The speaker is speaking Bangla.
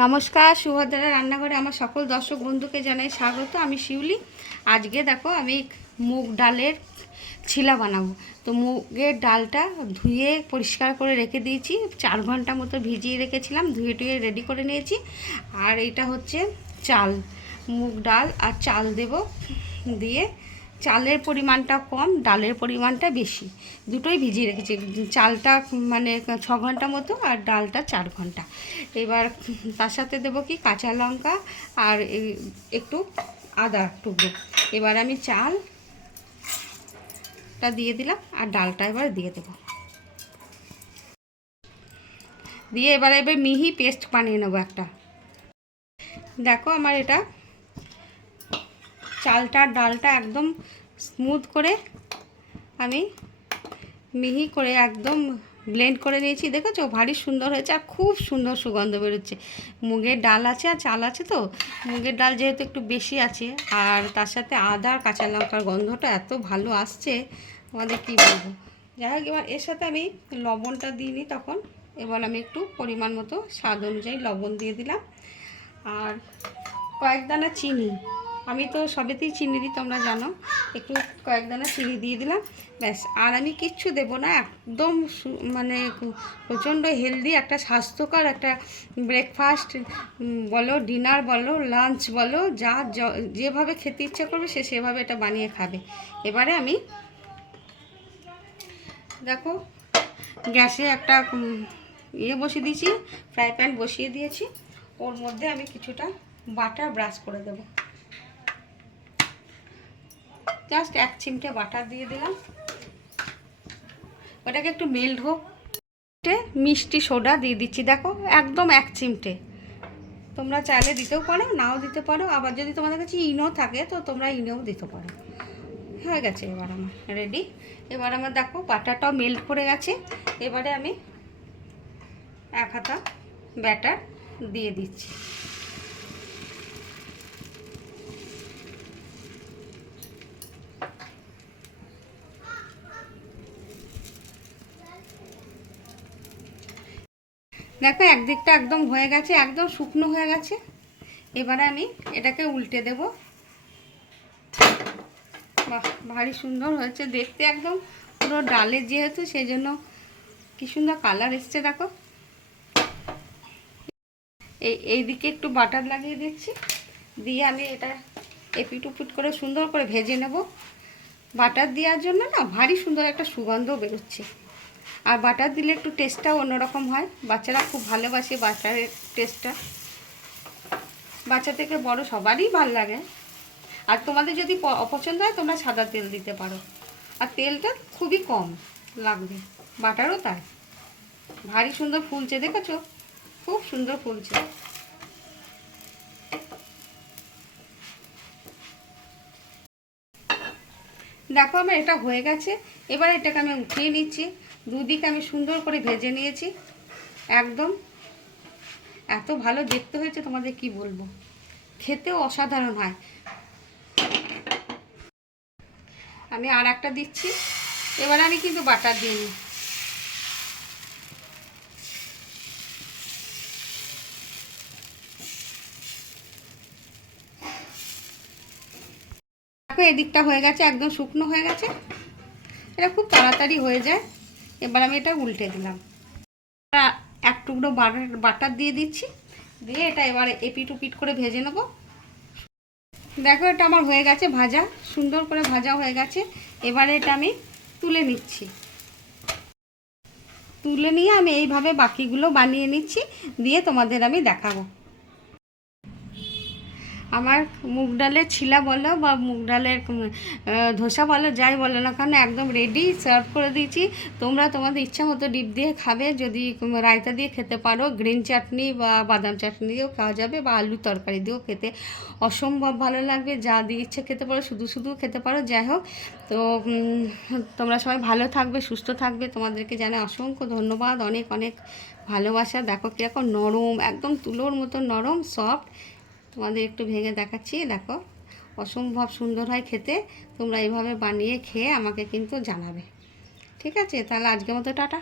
নমস্কার সুভদ্রা রান্নাঘরে আমার সকল দর্শক বন্ধুকে জানাই স্বাগত। আমি শিউলি। আজকে দেখো আমি মুগ ডালের ছিলা বানাবো। তো মুগের ডালটা ধুয়ে পরিষ্কার করে রেখে দিয়েছি। চার ঘণ্টা মতো ভিজিয়ে রেখেছিলাম, ধুয়ে টুয়ে রেডি করে নিয়েছি। আর এটা হচ্ছে চাল, মুগ ডাল আর চাল দেব দিয়ে চালের পরিমাণটা কম, ডালের পরিমাণটা বেশি। দুটোই ভিজিয়ে রেখেছি। চালটা মানে ছ ঘণ্টা মতো আর ডালটা চার ঘণ্টা। এবার তার সাথে দেবো কি কাঁচা লঙ্কা আর একটু আদা টুকরো। এবার আমি চালটা দিয়ে দিলাম আর ডালটা এবার দিয়ে দেবো। দিয়ে এবার এবার মিহি পেস্ট বানিয়ে নেব একটা। দেখো আমার এটা চালটা, ডালটা একদম স্মুথ করে আমি মিহি করে একদম ব্লেন্ড করে নিয়েছি। দেখেছ? ভারী সুন্দর হয়েছে আর খুব সুন্দর সুগন্ধ বেরোচ্ছে। মুগের ডাল আছে আর চাল আছে তো? মুগের ডাল যেহেতু একটু বেশি আছে আর তার সাথে আদা কাঁচা লঙ্কার গন্ধটা এত ভালো আসছে আমাদের কী বলব? যাই হোক, এবার এর সাথে আমি লবণটা দিইনি তখন। এবার আমি একটু পরিমাণ মতো স্বাদ অনুযায়ী লবণ দিয়ে দিলাম। আর কয়েক দানা চিনি। আমি তো সবেতেই চিনি দিই, তোমরা জানো। একটু কয়েক দানা চিনি দিয়ে দিলাম, ব্যাস। আর আমি কিচ্ছু দেবো না, একদম মানে প্রচণ্ড হেলদি একটা স্বাস্থ্যকর, একটা ব্রেকফাস্ট বলো ডিনার বলো লাঞ্চ বলো, যা যেভাবে খেতে ইচ্ছা করবে, সে সেভাবে এটা বানিয়ে খাবে। এবারে আমি, দেখো, গ্যাসে একটা ইয়ে বসিয়ে দিয়েছি ফ্রাই প্যান বসিয়ে দিয়েছি। ওর মধ্যে আমি কিছুটা বাটার ব্রাশ করে দেবো। জাস্ট এক চিমটে বাটার দিয়ে দিলাম। ওটাকে একটু মেল্ট হোক। মিষ্টি সোডা দিয়ে দিচ্ছি। দেখো, একদম এক চিমটে। তোমরা চাইলে দিতেও পারো, নাও দিতে পারো। আবার যদি তোমাদের কাছে ইনো থাকে, তো তোমরা ইনোও দিতে পারো। হয়ে গেছে এবার আমার রেডি এবার আমার দেখো বাটারটাও মেল্ট করে গেছে। এবারে আমি এক হাতা ব্যাটার দিয়ে দিচ্ছি। দেখো, একদিকটা একদম হয়ে গেছে, একদম শুকনো হয়ে গেছে। এবারে আমি এটাকে উল্টে দেব। বাহ, ভারী সুন্দর হয়েছে। দেখতে একদম পুরো ডালের যেহেতু সেই জন্য কী সুন্দর কালার এসছে, দেখো। এই এই দিকে একটু বাটার লাগিয়ে দিচ্ছি। দিয়ে আমি এটা এপিট উপিট করে সুন্দর করে ভেজে নেব। বাটার দেওয়ার জন্য না, ভারী সুন্দর একটা সুগন্ধ বেরোচ্ছে। আর বাটার দিলে একটু টেস্টটাও অন্যরকম হয়। বাচ্চারা খুব ভালোবাসে বাটারের টেস্টটা বাচ্চা থেকে বড় সবারই ভালো লাগে। আর তোমাদের যদি অপছন্দ হয়, তোমরা সাদা তেল দিতে পারো। আর তেলটা খুবই কম লাগবে। বাটারও তাই। ভারী সুন্দর ফুলছে, দেখেছ? খুব সুন্দর ফুলছে। দেখো আমার এটা হয়ে গেছে। এবার এটাকে আমি উঠিয়ে নিচ্ছি। দুদিকে আমি সুন্দর করে ভেজে নিয়েছি। একদম। এত ভালো দেখতে হয়েছে তোমাদের কি বলব? খেতেও অসাধারণ হয়। আমি আর একটা দিচ্ছি। এবার আমি কিন্তু বাটার দিইনি দেখো, এদিকটা হয়ে গেছে, একদম শুকনো হয়ে গেছে। এটা খুব তাড়াতাড়ি হয়ে যায়। এবার আমি এটা উল্টে দিলাম। এক টুকরো বাটার দিয়ে দিচ্ছি। দিয়ে এটা এবার এপিট উপিট করে ভেজে নেব। দেখো এটা আমার হয়ে গেছে ভাজা, সুন্দর করে ভাজা হয়ে গেছে। এবারে এটা আমি তুলে নিচ্ছি। তুলে নিয়ে আমি এইভাবে বাকিগুলো বানিয়ে নিচ্ছি। দিয়ে তোমাদের আমি দেখাবো। আমার মুগ ডালের ছিলা বলো বা মুগ ডালের ধোসা বলো, যাই বলো না কেন, একদম রেডি সার্ভ করে দিয়েছি। তোমরা তোমাদের ইচ্ছা মতো ডিপ দিয়ে খাবে, যদি রায়তা দিয়ে খেতে পারো গ্রিন চাটনি বা বাদাম চাটনি দিয়েও খাওয়া যাবে বা আলু তরকারি দিয়েও খেতে। অসম্ভব ভালো লাগবে, যা দিয়ে ইচ্ছে খেতে পারো, শুধু শুধু খেতে পারো, যাই হোক। তো তোমরা সবাই ভালো থাকবে, সুস্থ থাকবে। তোমাদেরকে জানে অসংখ্য ধন্যবাদ, অনেক অনেক ভালোবাসা। দেখো কীরকম নরম, একদম তুলোর মতো নরম সফট তোমাদের একটু ভেঙে দেখাচ্ছি, দেখো। অসম্ভব সুন্দর হয় খেতে। তোমরা এইভাবে বানিয়ে খেয়ে আমাকে কিন্তু জানাবে। ঠিক আছে? তাহলে আজকের মতো টাটা।